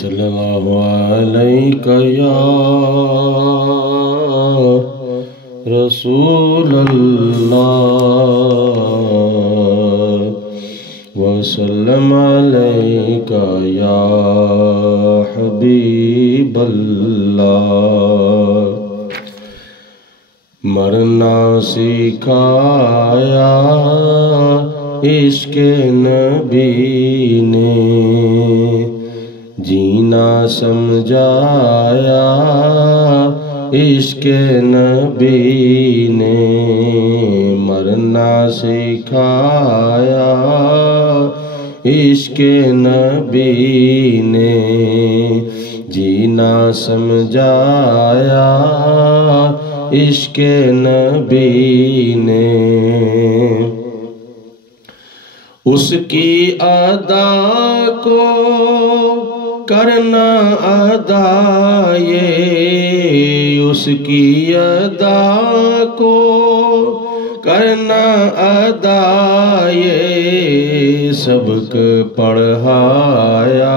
صلی اللہ علیہ یا رسول اللہ وسلم علیک یا حبیب اللہ۔ مرنا سکھایا عشق نبی نے، جینا سمجھایا عشق نبی نے، مرنا سکھایا عشق نبی نے، جینا سمجھایا عشق نبی نے۔ اس کی ادا کو کرنا ادا یہ، اس کی ادا کو کرنا ادا یہ، سبق پڑھایا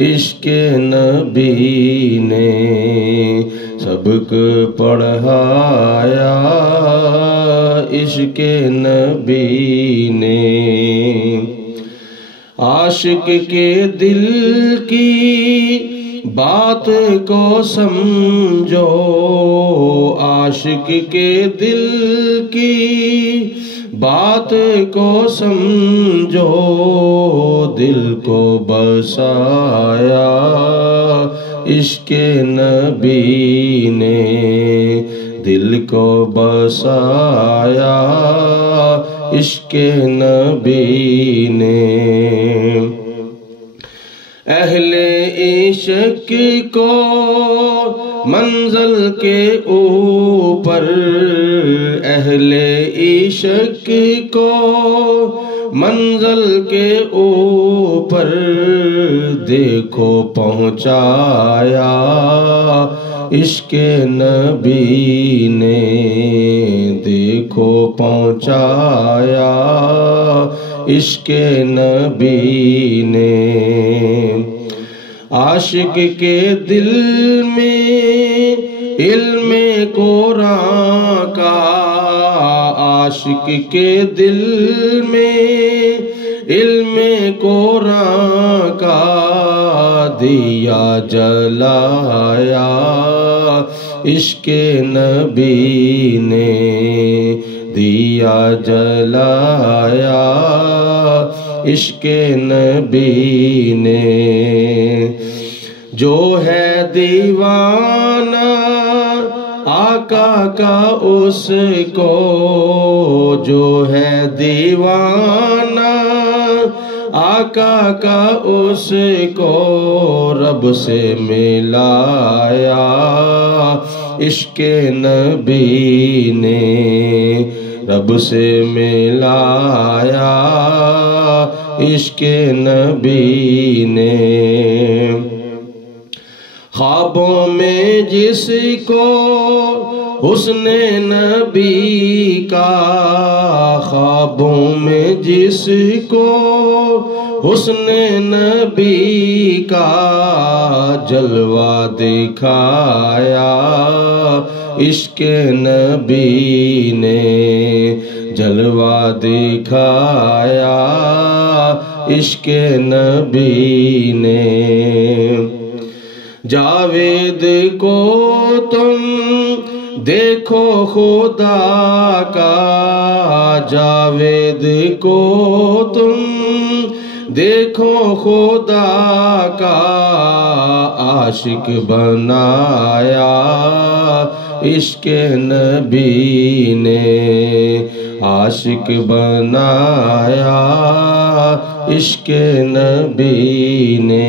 عشق نبی نے، سبق پڑھایا عشق نبی نے۔ عاشق کے دل کی بات کو سمجھو، عاشق کے دل کی بات کو سمجھو، دل کو بسایا عشق نبی نے، دل کو بسایا عشق نبی نے۔ اہل عشق کو منزل کے اوپر، اہل عشق کو منزل کے اوپر، دیکھو پہنچایا عشق نبی نے، دیکھو پہنچایا عشق نبی نے۔ عاشق کے دل میں علم قرآن کا، عاشق کے دل میں علم قرآن کا، دیا جلایا عشق نبی نے، دیا جلایا عشق نبی نے۔ جو ہے دیوانہ آقا کا اس کو، جو ہے دیوانہ آقا کا اس کو، رب سے ملایا عشق نبی نے، رب سے ملایا عشق نبی نے۔ خوابوں میں جس کو حسن نبی کا، خوابوں میں جس کو حسن نبی کا، جلوہ دکھایا عشق نبی نے، جلوہ دکھایا عشق نبی نے۔ جاوید کو تم دیکھو خدا کا، جاوید کو تم دیکھو خدا کا، عاشق بنایا عشق نبی نے، عاشق بنایا عشق نبی نے۔